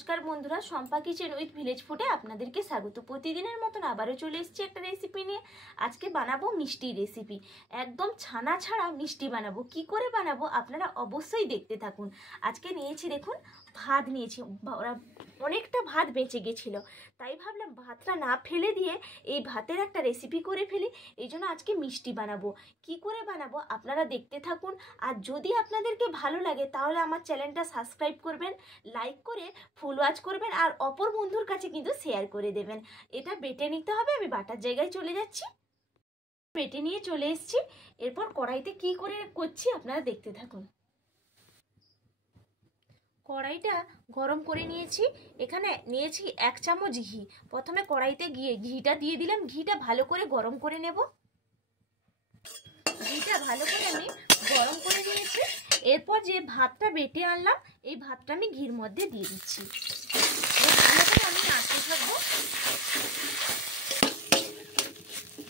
নমস্কার বন্ধুরা, Shampa kitchen with village ফুডে আপনাদেরকে স্বাগত। প্রতিদিনের মতন আবারও চলে এসেছি একটা রেসিপি নিয়ে। আজকে বানাবো মিষ্টি রেসিপি, একদম ছানা ছাড়া মিষ্টি বানাবো। কি করে বানাবো আপনারা অবশ্যই দেখতে থাকুন। আজকে নিয়েছি, দেখুন ভাত নিয়েছি, অনেকটা ভাত বেঁচে গেছিল, তাই ভাবলাম ভাতটা না ফেলে দিয়ে এই ভাতের একটা রেসিপি করে ফেলি। এই জন্য আজকে মিষ্টি বানাবো। কি করে বানাবো আপনারা দেখতে থাকুন। আর যদি আপনাদেরকে ভালো লাগে তাহলে আমার চ্যানেলটা সাবস্ক্রাইব করবেন, লাইক করে ফুল ওয়াচ করবেন, আর অপর বন্ধুর কাছে কিন্তু শেয়ার করে দেবেন। এটা বেটে নিতে হবে। আমি বাটার জায়গায় চলে যাচ্ছি, বেটে নিয়ে চলে এসেছি। এরপর কড়াইতে কি করে করছি আপনারা দেখতে থাকুন। কড়াইটা গরম করে নিয়েছি, এখানে নিয়েছি 1 চামচ ঘি। প্রথমে কড়াইতে ঘিটা দিয়ে দিলাম। ঘিটা ভালো করে গরম করে নেব। ঘিটা ভালো করে আমি গরম করে নিয়েছি। এরপর যে ভাতটা বেটে আনলাম, এই ভাতটা আমি ঘির মধ্যে দিয়ে দিচ্ছি। ভালো করে আমি নাড়তে থাকবো।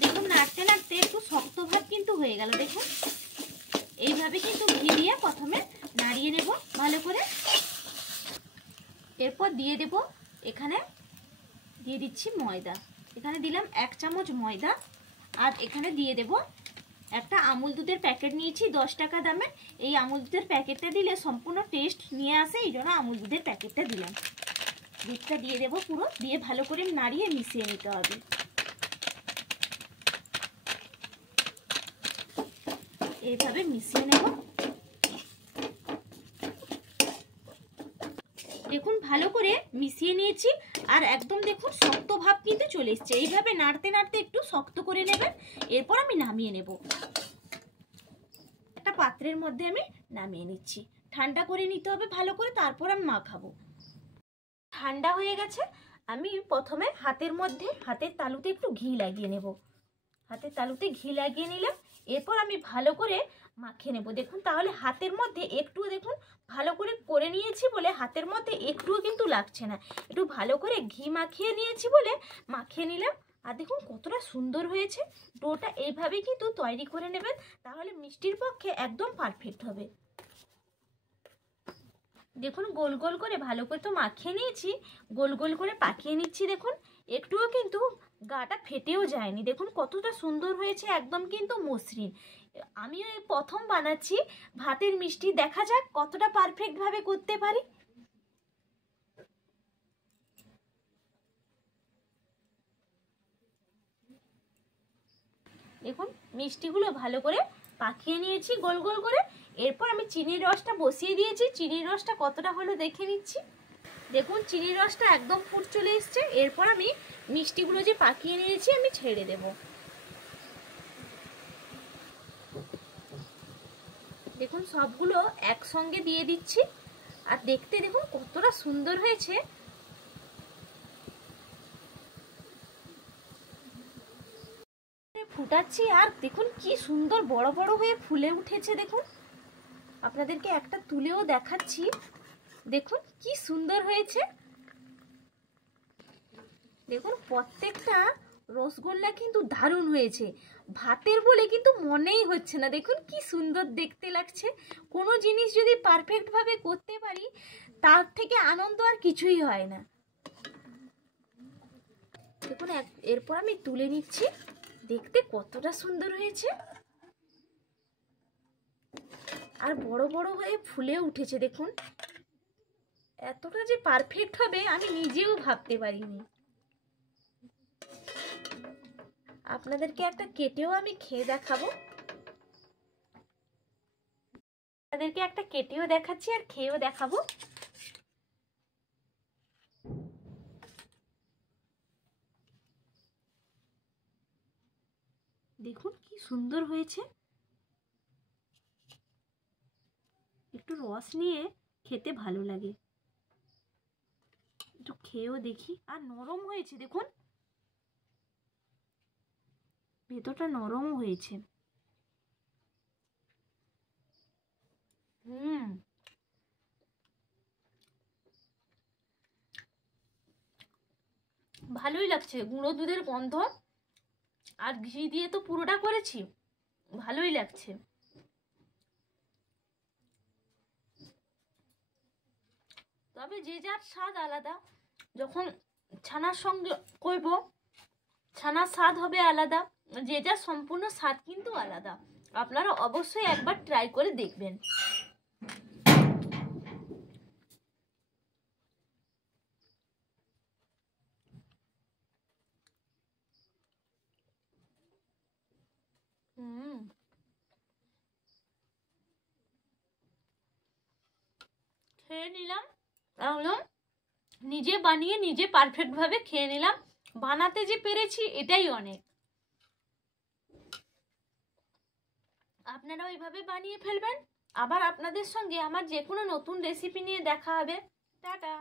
দেখুন নাড়তে নাড়তে একটু শক্ত ভাত কিন্তু হয়ে গেল। দেখুন এইভাবে কিন্তু ঘি দিয়ে প্রথমে নাড়িয়ে নেব ভালো করে। এরপর দিয়ে দেব, এখানে দিয়ে দিচ্ছি ময়দা। এখানে দিলাম 1 চামচ ময়দা। আর এখানে দিয়ে দেব একটা আমুল দুধের প্যাকেট নিয়েছি 10 টাকা দামের। এই আমুল দুধের প্যাকেটটা দিলে সম্পূর্ণ টেস্ট নিয়ে আসে, এই জন্য আমুল দুধের প্যাকেটটা দিলাম। দুধটা দিয়ে দেবো পুরো, দিয়ে ভালো করে নাড়িয়ে মিশিয়ে নিতে হবে। এইভাবে মিশিয়ে নেব। দেখুন ভালো করে মিশিয়ে নিয়েছি। আর একদম দেখুন শক্ত ভাব কিন্তু চলে এসছে। এইভাবে নাড়তে নাড়তে একটু শক্ত করে নেবেন। এরপর আমি নামিয়ে নেব। একটা পাত্রের মধ্যে আমি নামিয়ে নিচ্ছি। ঠান্ডা করে নিতে হবে ভালো করে, তারপর আমি মাখাবো। ঠান্ডা হয়ে গেছে। আমি প্রথমে হাতের তালুতে একটু ঘি লাগিয়ে নেব। হাতের তালুতে ঘি লাগিয়ে নিলাম। এরপর আমি ভালো করে মাখিয়ে নেব। দেখুন তাহলে হাতের মধ্যে একটু, দেখুন ভালো করে নিয়েছি বলে হাতের মধ্যে একটুও কিন্তু লাগছে না। একটু ভালো করে ঘি মাখিয়ে নিয়েছি বলে মাখিয়ে নিলাম। আর দেখুন কতটা সুন্দর হয়েছে। ডোটা এইভাবেই কিন্তু তৈরি করে নেবেন, তাহলে মিষ্টির পক্ষে একদম পারফেক্ট হবে। দেখুন গোল গোল করে ভালো করে তো মাখিয়ে নিয়েছি, গোল গোল করে পাকিয়ে নিচ্ছি। দেখুন একটুও কিন্তু গাটা ফেটেও যায়নি। দেখুন কতটা সুন্দর হয়েছে, একদম কিন্তু মসৃণ। আমি ওই প্রথম বানাচ্ছি ভাতের মিষ্টি, দেখা যাক কতটা পারফেক্ট ভাবে করতে পারি। দেখুন মিষ্টিগুলো ভালো করে পাকিয়ে নিয়েছি গোল গোল করে। এরপর আমি চিনির রসটা বসিয়ে দিয়েছি। চিনির রসটা কতটা হলো দেখে নিচ্ছি। দেখুন চিনির রসটা একদম ফুট চলে এসছে। এরপর আমি মিষ্টিগুলো যে পাকিয়ে নিয়েছি আমি ছেড়ে দেব। দেখুন সবগুলো একসঙ্গে দিয়ে দিচ্ছি। আর দেখতে দেখুন কতটা সুন্দর হয়েছে। ফুটাচ্ছি আর দেখুন কি সুন্দর বড় বড় হয়ে ফুলে উঠেছে। দেখুন আপনাদেরকে একটা তুলেও দেখাচ্ছি। দেখুন কি সুন্দর হয়েছে। দেখুন প্রত্যেকটা রসগোল্লা কিন্তু দারুণ হয়েছে। ভাতের বলে কিন্তু মনেই হচ্ছে না। দেখুন কি সুন্দর দেখতে লাগছে। কোনো জিনিস যদি পারফেক্ট ভাবে করতে পারি তার থেকে আনন্দ আর কিছুই হয় না। দেখুন এরপর আমি তুলে নিচ্ছি। দেখতে কতটা সুন্দর হয়েছে, আর বড় বড় হয়ে ফুলে উঠেছে। দেখুন এতটা যে পারফেক্ট হবে আমি নিজেও ভাবতে পারিনি। আপনাদেরকে একটা কেটেও আমি খেয়ে দেখাবো। আপনাদেরকে একটা কেটেও দেখাচ্ছি আর খেয়েও দেখাবো। দেখুন কি সুন্দর হয়েছে। একটু রস নিয়ে খেতে ভালো লাগে। একটু খেয়েও দেখি। আর নরম হয়েছে, দেখুন ভেতরটা নরমও হয়েছে। ভালোই লাগছে। গুঁড়ো দুধের গন্ধ আর ঘি দিয়ে তো পুরোটা করেছি, ভালোই লাগছে। তো তবে যে যার স্বাদ আলাদা। যখন ছানার সঙ্গে করব, ছানার স্বাদ হবে আলাদা, যে যার সম্পূর্ণ স্বাদ কিন্তু আলাদা। আপনারা অবশ্যই একবার ট্রাই করে দেখবেন। খেয়ে নিলাম, একদম নিজে বানিয়ে নিজে পারফেক্টভাবে খেয়ে নিলাম। বানাতে যে পেরেছি এটাই অনেক। আপনারাও এইভাবে বানিয়ে ফেলবেন। আবার আপনাদের সঙ্গে আমার যে কোনো নতুন রেসিপি নিয়ে দেখা হবে। টাটা।